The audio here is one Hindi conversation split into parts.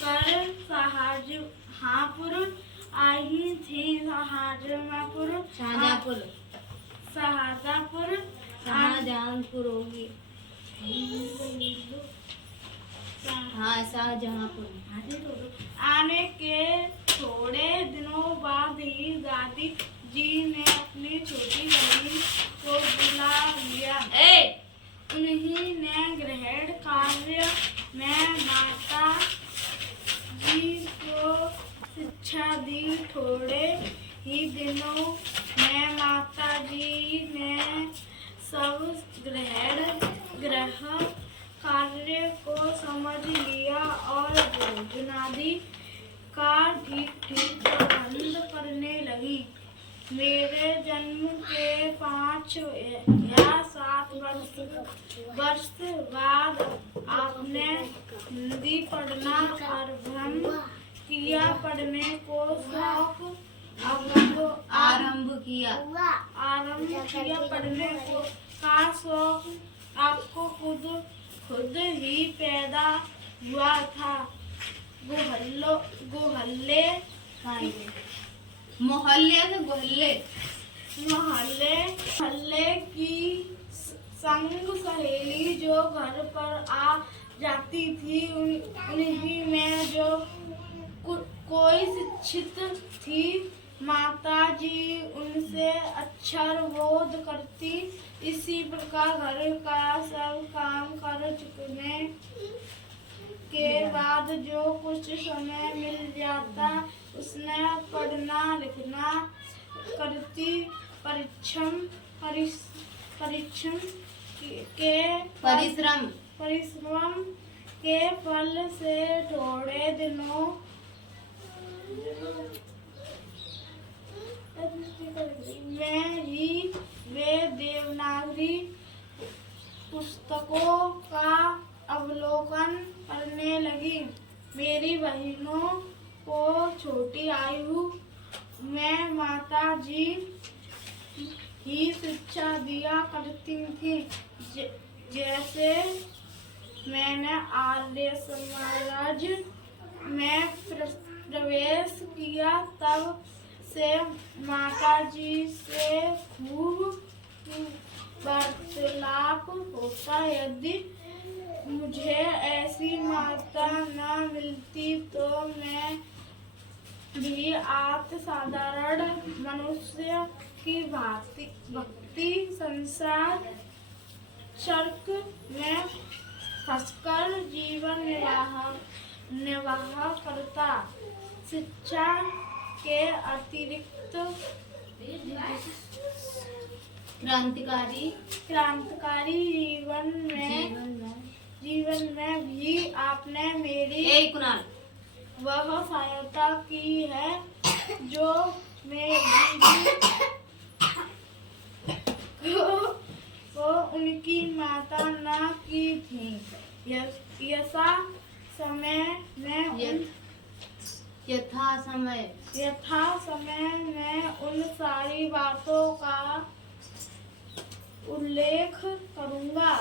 कर शाहजहांपुर आई थी। शाहजहांपुर शाहजहांपुर होगी। हाँ, शाहजहांपुर। आने के थोड़े दिनों बाद ही दादी जी ने अपनी छोटी बहन को बुला लिया। उन्हीं ने ग्रहण कार्य में माता जी को शिक्षा दी। थोड़े ही दिनों में माता जी ने सब ग्रह कार्य को समझ लिया और भोजनादि का ठीक प्रबंध करने लगी। मेरे जन्म के 5 या 7 वर्ष बाद आपने हिंदी पढ़ना आरंभ किया। पढ़ने को आरंभ किया। पढ़ने को का शौक आपको खुद ही पैदा हुआ था। मोहल्ले की संग सहेली जो घर पर आ जाती थी, उन्हीं में जो कोई शिक्षित थी। माता जी उनसे अक्षर बोध करती। इसी प्रकार घर का सब काम कर चुकने के बाद जो कुछ समय मिल जाता उसने पढ़ना लिखना करती। परिश्रम के फल से थोड़े दिनों में ही वे देवनागरी पुस्तकों का अवलोकन करने लगी। मेरी बहनों को छोटी आयु में माता जी ही शिक्षा दिया करती थी। जैसे मैंने आर्य समाज में प्रवेश किया तब से माता जी से खूब वार्तालाप होता। यदि मुझे ऐसी माता न मिलती तो मैं भी साधारण मनुष्य की भक्ति संसार चक्र में फंसकर जीवन निर्वाह करता। शिक्षा के अतिरिक्त क्रांतिकारी जीवन में भी आपने मेरी वह सहायता की है जो मेरी को उनकी माता न की थी। यथा समय में उन सारी बातों का उल्लेख करूंगा।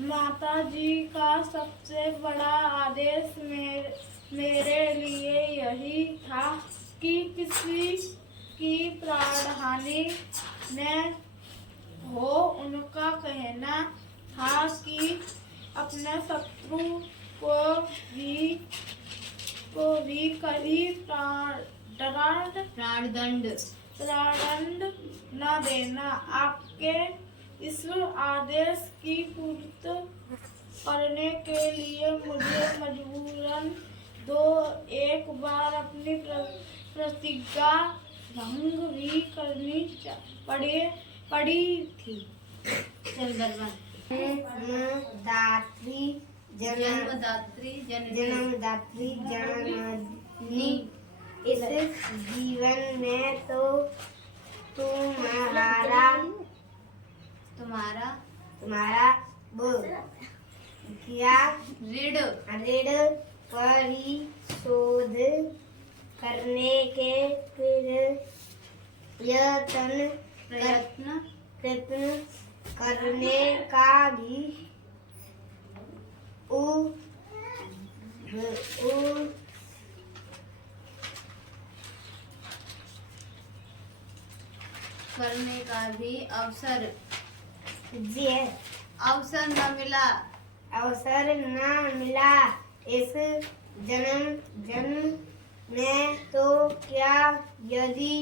माता जी का सबसे बड़ा आदेश मेरे लिए यही था कि किसी की प्राणहानि न हो। उनका कहना था कि अपने शत्रु को भी कभी प्राणदंड न देना। आपके इस आदेश की पूर्ति करने के लिए मुझे मजबूरन एक बार अपनी प्रतिज्ञा भंग भी करनी पड़ी थी। जन्मदात्री जननी इस जीवन में तो तुम्हारा किया ऋण परिशोध करने के प्रयत्न करने का भी का भी अवसर अवसर न मिला न मिला इस जन्म में, तो क्या यदि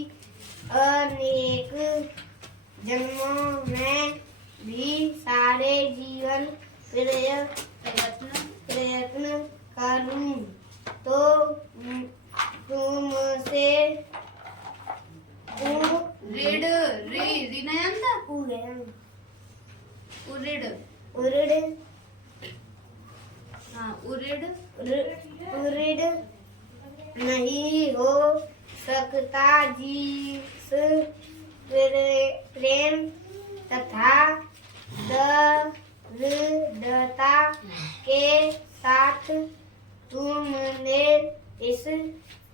अनेक जन्मों में भी सारे जीवन प्रयत्न करूं तो तुमसे उड़िद नहीं हो सकता, जिस प्रेम तथा दृढ़ता के साथ तुमने इस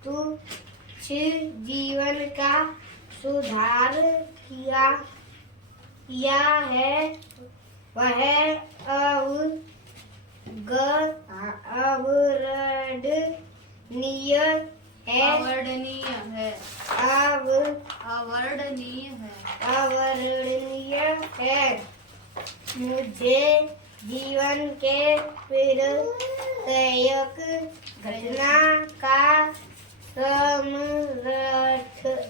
तुच्छ जीवन का सुधार किया है, वह अवर्णनीय है। मुझे जीवन के प्रत्येक घटना का समर्थन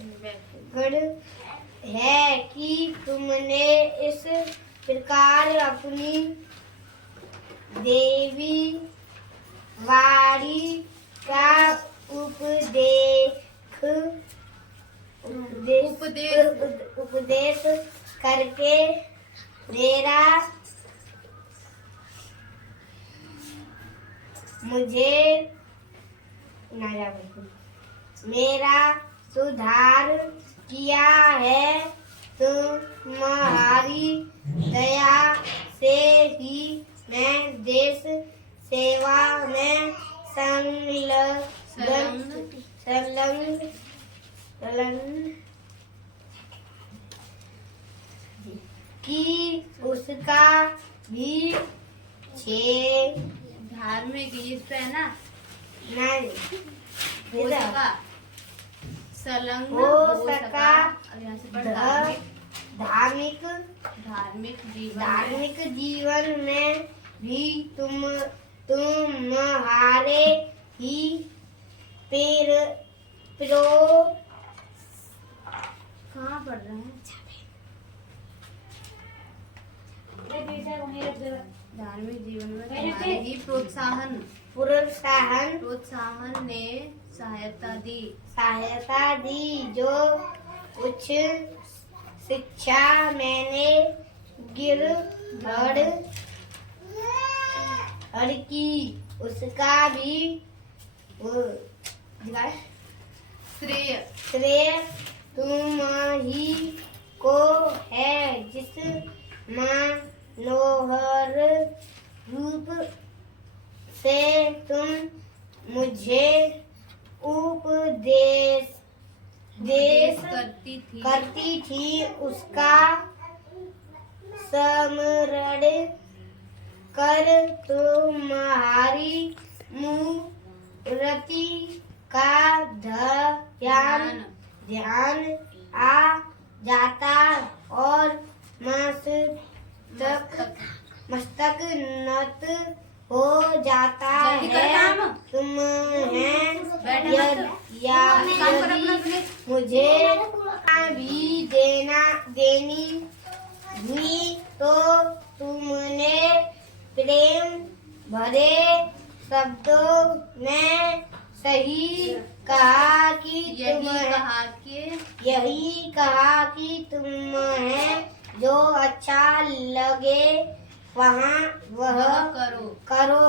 है कि तुमने इस प्रकार अपनी देवी वाणी का उपदेश करके मेरा सुधार किया है। तुम्हारी दया से ही मैं देश सेवा में संलग्न कि उसका भी धार्मिक इस पे है ना नहीं संलग्न हो सका। अब यहाँ से पढ़ धार्मिक जीवन में भी तुम्हारे ही कहाँ पढ़ रहे हैं? धार्मिक जीवन में तुम्हारे ही प्रोत्साहन ने सहायता दी, जो उच्च शिक्षा मैंने गिरधर की, उसका भी श्रेय तुम ही को है, जिस मनोहर रूप से तुम मुझे उपदेश करती थी, उसका स्मरण कर तुम्हारी मूर्ति का ध्यान आ जाता और मस्तक नत हो जाता है। तुम्हें मुझे भी देनी हुई तो तुमने प्रेम भरे शब्दों में सही कहा कि यही कहा कि तुम्हें जो अच्छा लगे वहाँ वह करो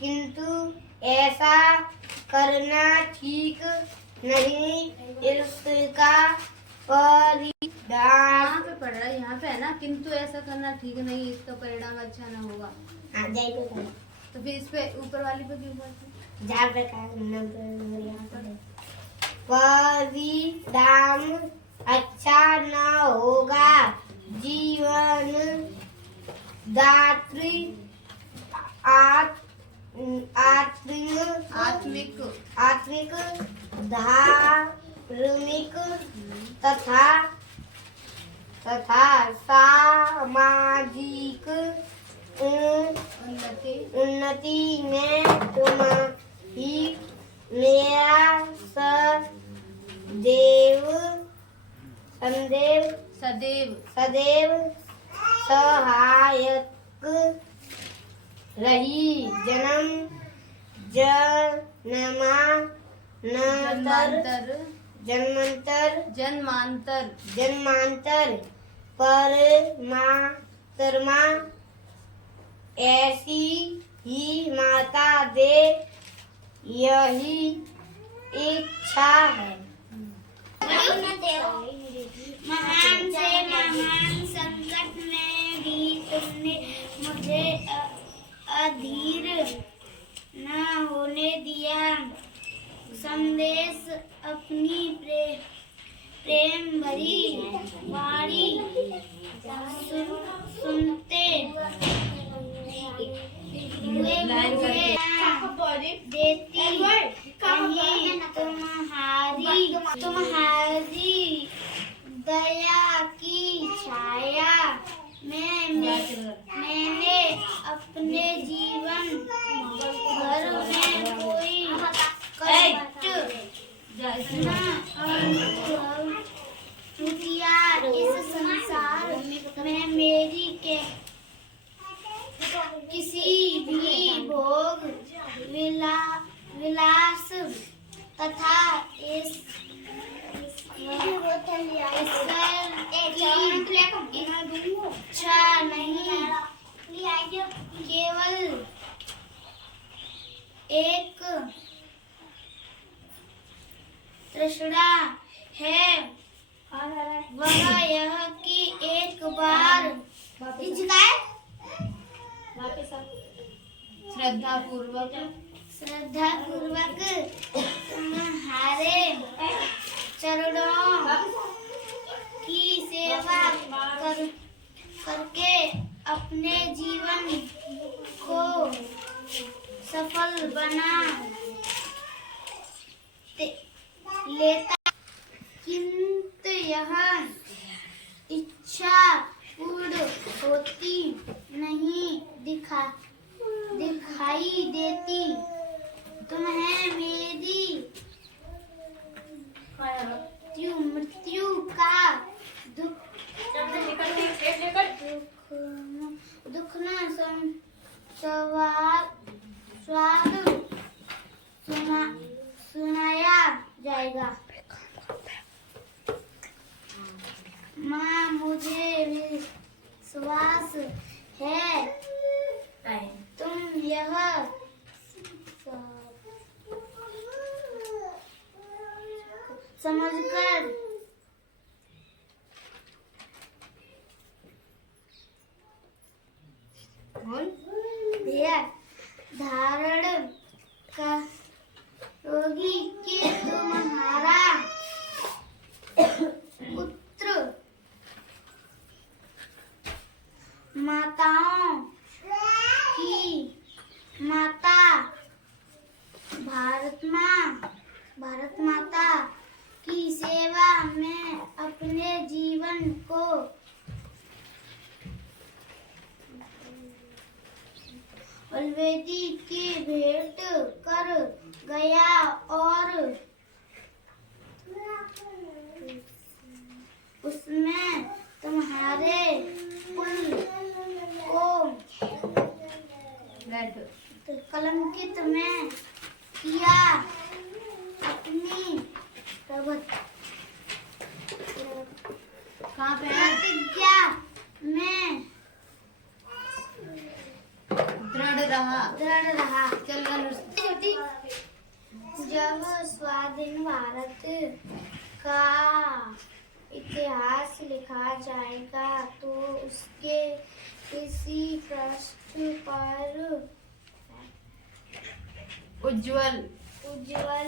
किंतु ऐसा करना ठीक नहीं, इसका परिणाम पे पढ़ रहा है यहाँ पे है ना, किंतु ऐसा करना ठीक नहीं, इसका परिणाम अच्छा ना होगा। तो फिर इस पे ऊपर वाली पे क्यों पढ़ते? परिणाम अच्छा न होगा। जीवन दात्री आत्मिक धार्मिक तथा सामाजिक उन्नति में तुम्हारी मेरा सदैव सहायक रही। जन्मांतर परमात्मा ऐसी ही माता दे, यही इच्छा है। महान से महान संकट में भी तुमने मुझे अधीर न होने दिया। संदेश अपनी प्रेम भरी वाणी सुनते हुए मुझे देती कहीं तुम्हारी दया की छाया में मैंने अपने जीवन भर में कोई कष्ट न अनुभव किया। इस संसार में मेरी के किसी भी भोग विलास तथा इच्छा नहीं, केवल एक तृष्णा है, वह यह कि एक बार श्रद्धा पूर्वक तुम्हारे चरणों की सेवा करके अपने जीवन को सफल बना लेता, किंतु यह इच्छा पूर्ण होती नहीं दिखाई देती। तुम्हें मेरी मृत्यु का दुख न स्वाद सुनाया जाएगा। माँ, मुझे विश्वास है तुम यह समझकर धारण करोगी कि तुम्हारा पुत्र माताओं की माता भारत माता की सेवा में अपने जीवन को बलवेदी की भेंट कर गया और उसमें तुम्हारे कुल को कलंकित में किया। अपनी प्रतिज्ञा में दृढ़ रहा। जब स्वाधीन भारत का इतिहास लिखा जाएगा तो उसके किसी पृष्ठ पर उज्जवल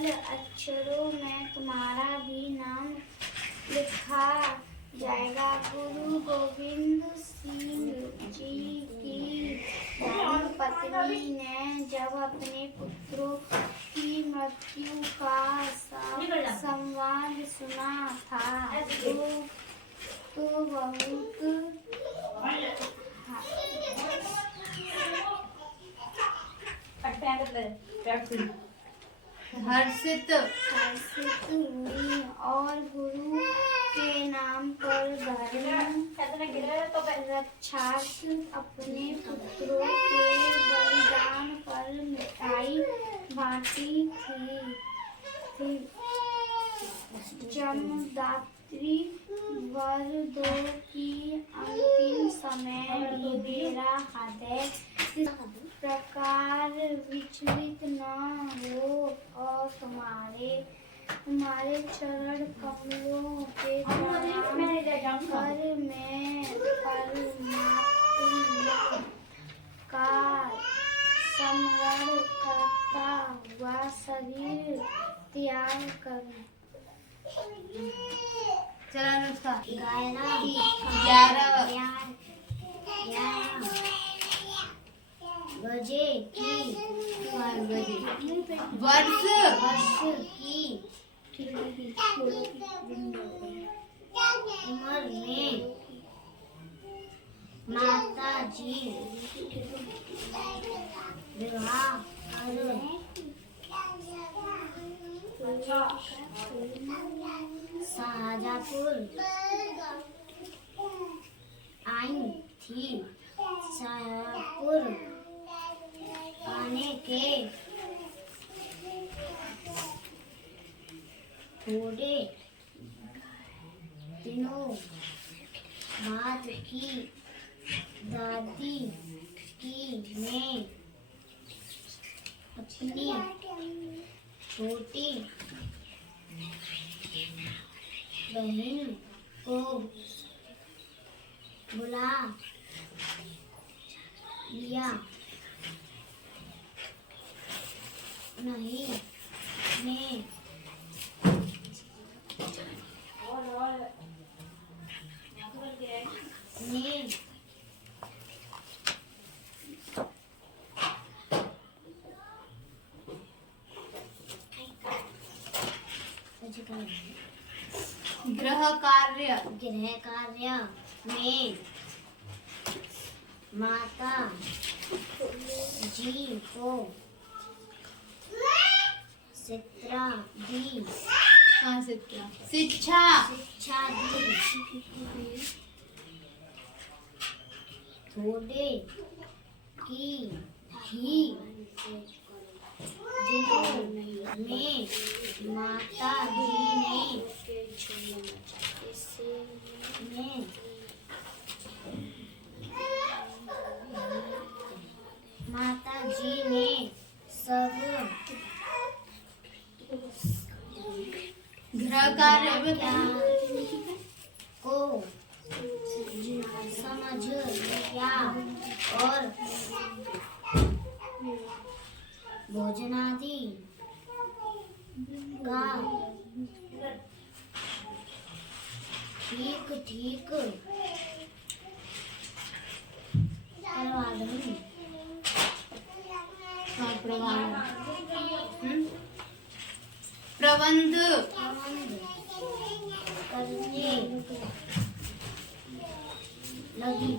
अक्षरों में तुम्हारा भी नाम लिखा जाएगा। गुरु गोविंद सिंह जी की धर्म पत्नी ने जब अपने पुत्रों की मृत्यु का संवाद सुना था तो बहुत हर्षित हुई और गुरु के नाम पर धर्म रक्षार्थ अपने पुत्रों के बलिदान पर मिठाई बांटी थी। जमदात्री वर दो की अंतिम समय भी मेरा हृदय इस प्रकार विचलित न हो और तुम्हारे चरण कमलों के प्रणाम कर मैं परमात्मा का स्मरण करता हुआ शरीर त्याग करूं। चला नुस्खा 11 बजे की वर्ष की उम्र में माता जी विवाह कर शाहजहाँपुर आई थी। शाहजहाँपुर आने के थोड़े दिनों बाद की दादी की ने अपनी छोटी बहन को बुला लिया। नहीं मैं गृह कार्य में माता जी को शिक्षा दी। थोड़े की ही दिनों में माता जी ने सब गृह कार्य को समझ लिया और भोजनादि का ठीक प्रबंध करने लगी।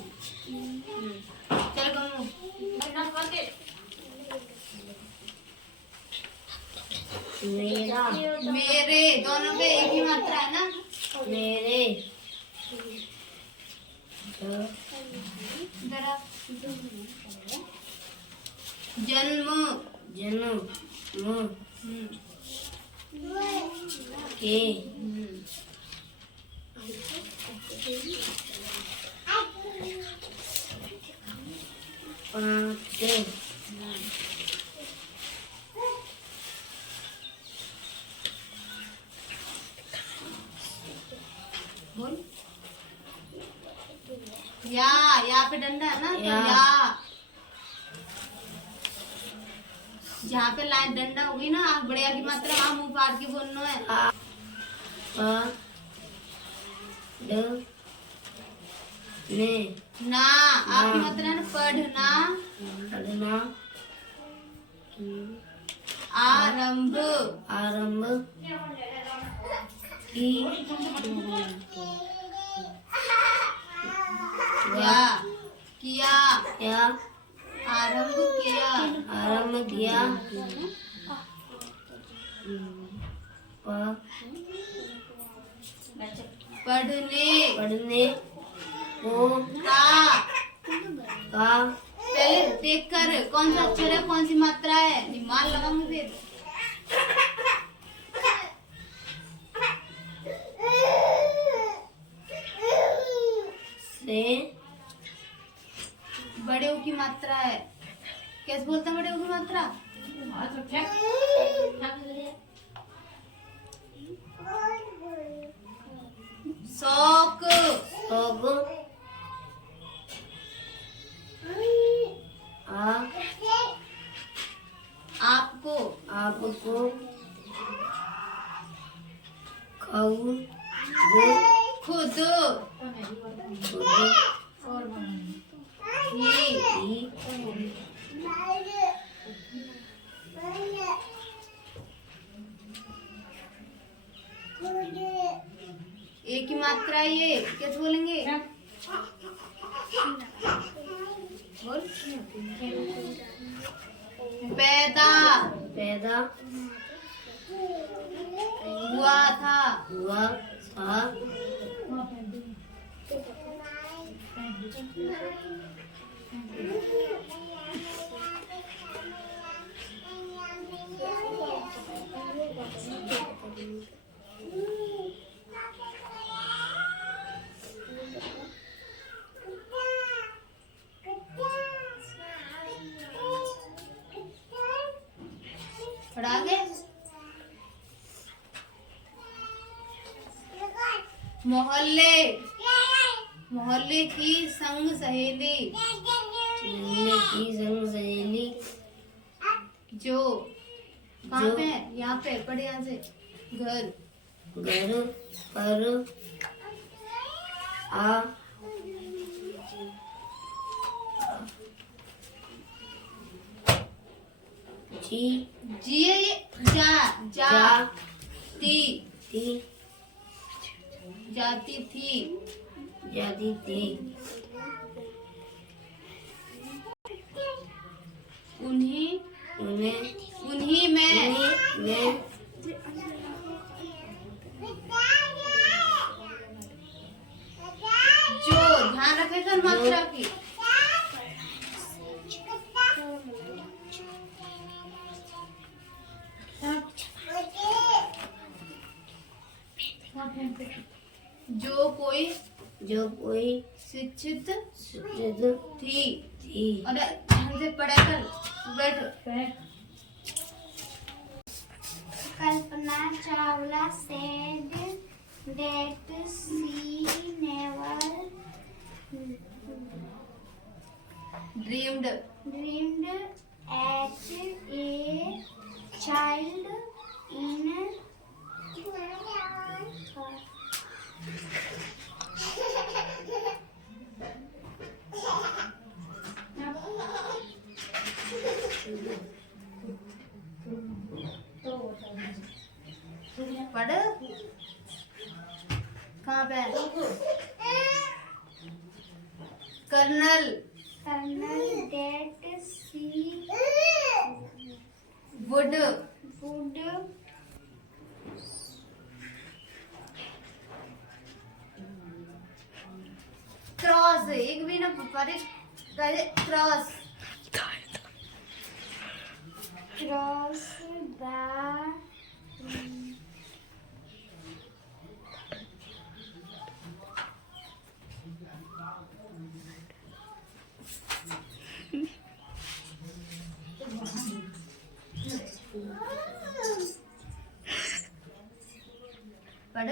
मेरे दोनों पे एक ही मात्रा है ना। मेरे जन्म के या पे डंडा है ना, तो या जहाँ पे लाइन डंडा होगी ना, आँख बढ़िया की मात्रा वहाँ मुंह फाड़ के बोलना है। ना आपकी मात्रा है पढ़ना आरंभ की क्या किया क्या आरंभ किया आरंभ किया पढ़ने पढ़ने को का का पहले देख कर कौन सा अक्षर है कौन सी मात्रा है निमान लगाऊंगी फिर से बड़े की मात्रा है कैसे बोलते हैं बड़े की मात्रा शौक शौक आपको आपको खाऊ खुद ही एक ही मात्रा है ये कैसे बोलेंगे बोल पैदा पैदा हुआ था पढ़ा गए मोहल्ले मोहल्ले की संग सहेली जो कहाँ पे है यहाँ पे पढ़े यहाँ से घर पर आ जिए जा जा ती जाती थी उन्हीं में जो ध्यान रखे कर मात्रा की जो कोई शिक्षित थी और ध्यान से पढ़ा कर बैठ Kalpana Chawla said that she never dreamed at a child in पढ़ कहाँ पे colonel that she would cross एक भी ना पढ़े क्रॉस cross the पढ़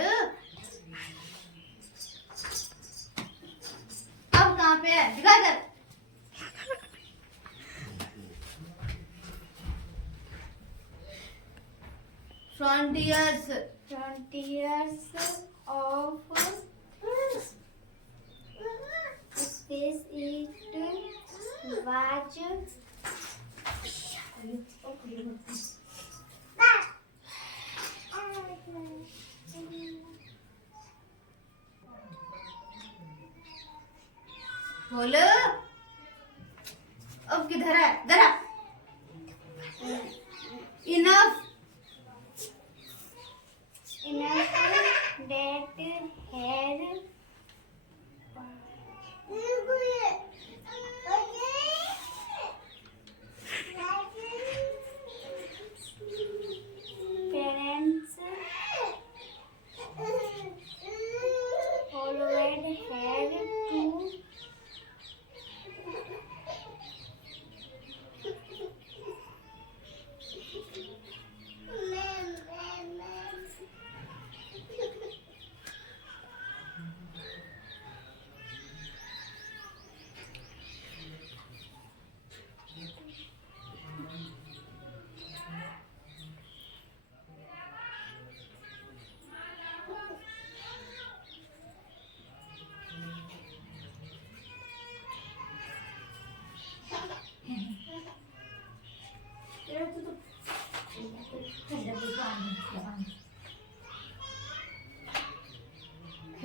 अब कहाँ पे है दिखा कर frontiers of space it was बोलो अब किधर है जरा enough that had parents already had to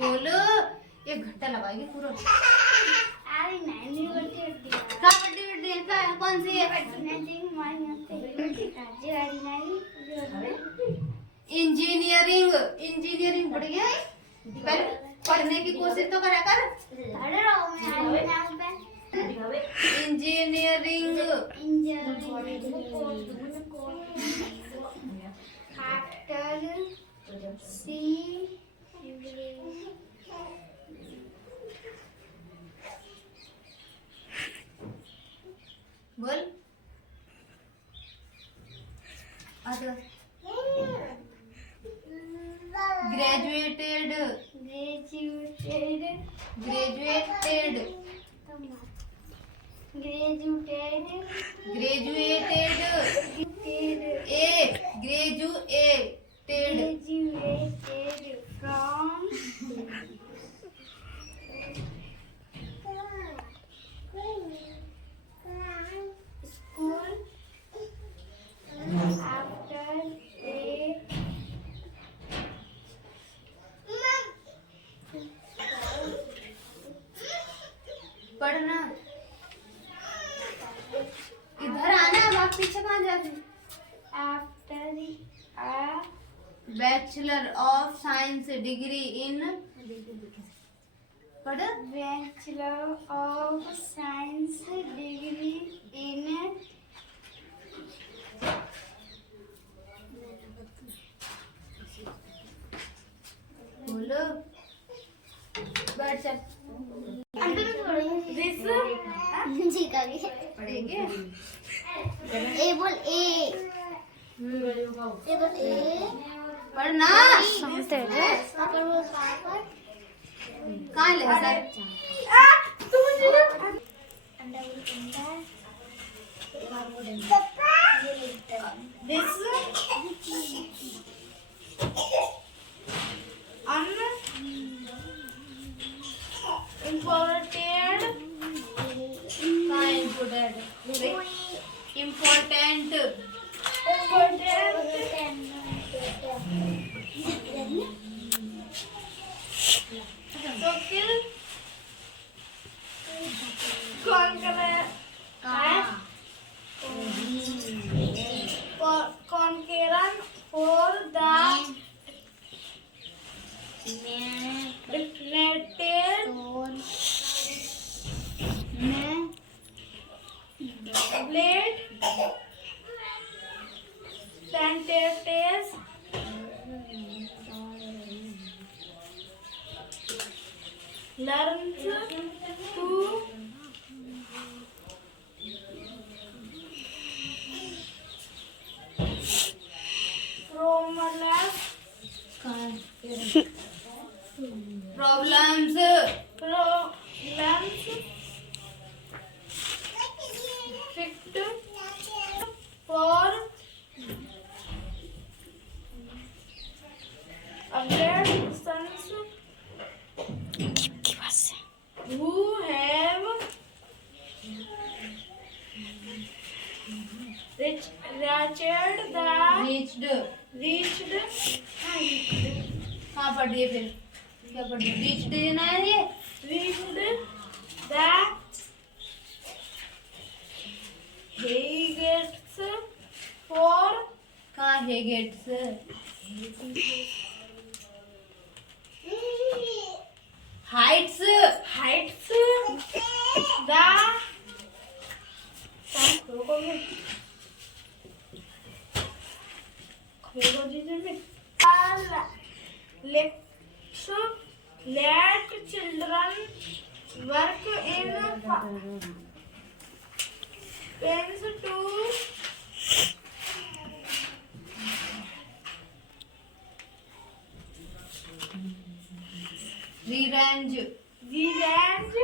बोलो ये घट्टा लगाएगी पूरा अरे नहीं बर्थडे का बर्थडे का कौन सी है इंजीनियरिंग इंजीनियरिंग पढ़ गया पहले पढ़ने की कोशिश तो करा कर इंजीनियरिंग बोल graduated graduated from school after a पढ़ना इधर आना अब आप पीछे कहाँ जाते after a bachelor of science degree in पढ़ Bachelor of Science degree in बोलो बैठ चल this पढ़ेंगे A बोल A बोल A पढ़ना कहाँ ले सर this important तो फिर कौन कर रहा है concurrent for the related blade sentences learns to problems fixed for persons who have reached कहाँ पढ़ रही है फिर क्या पढ़ रही है रीच्ड ना है ये reached the delegates Heights heights the let children work in pens to rearrange rearrange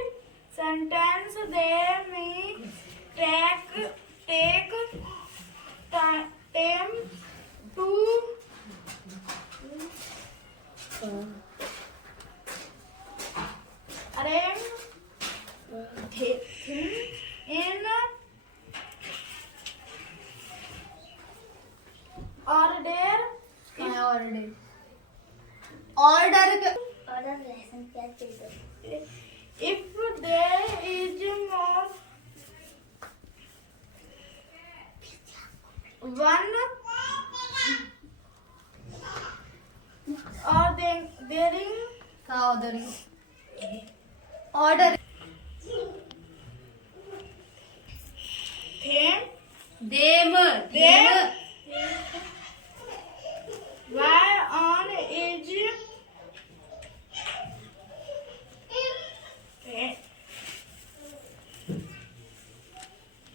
sentence. They may take time to arrange things in order. order If there is more one or there is का order them them why on is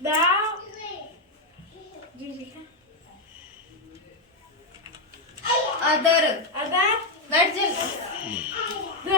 the other other that's it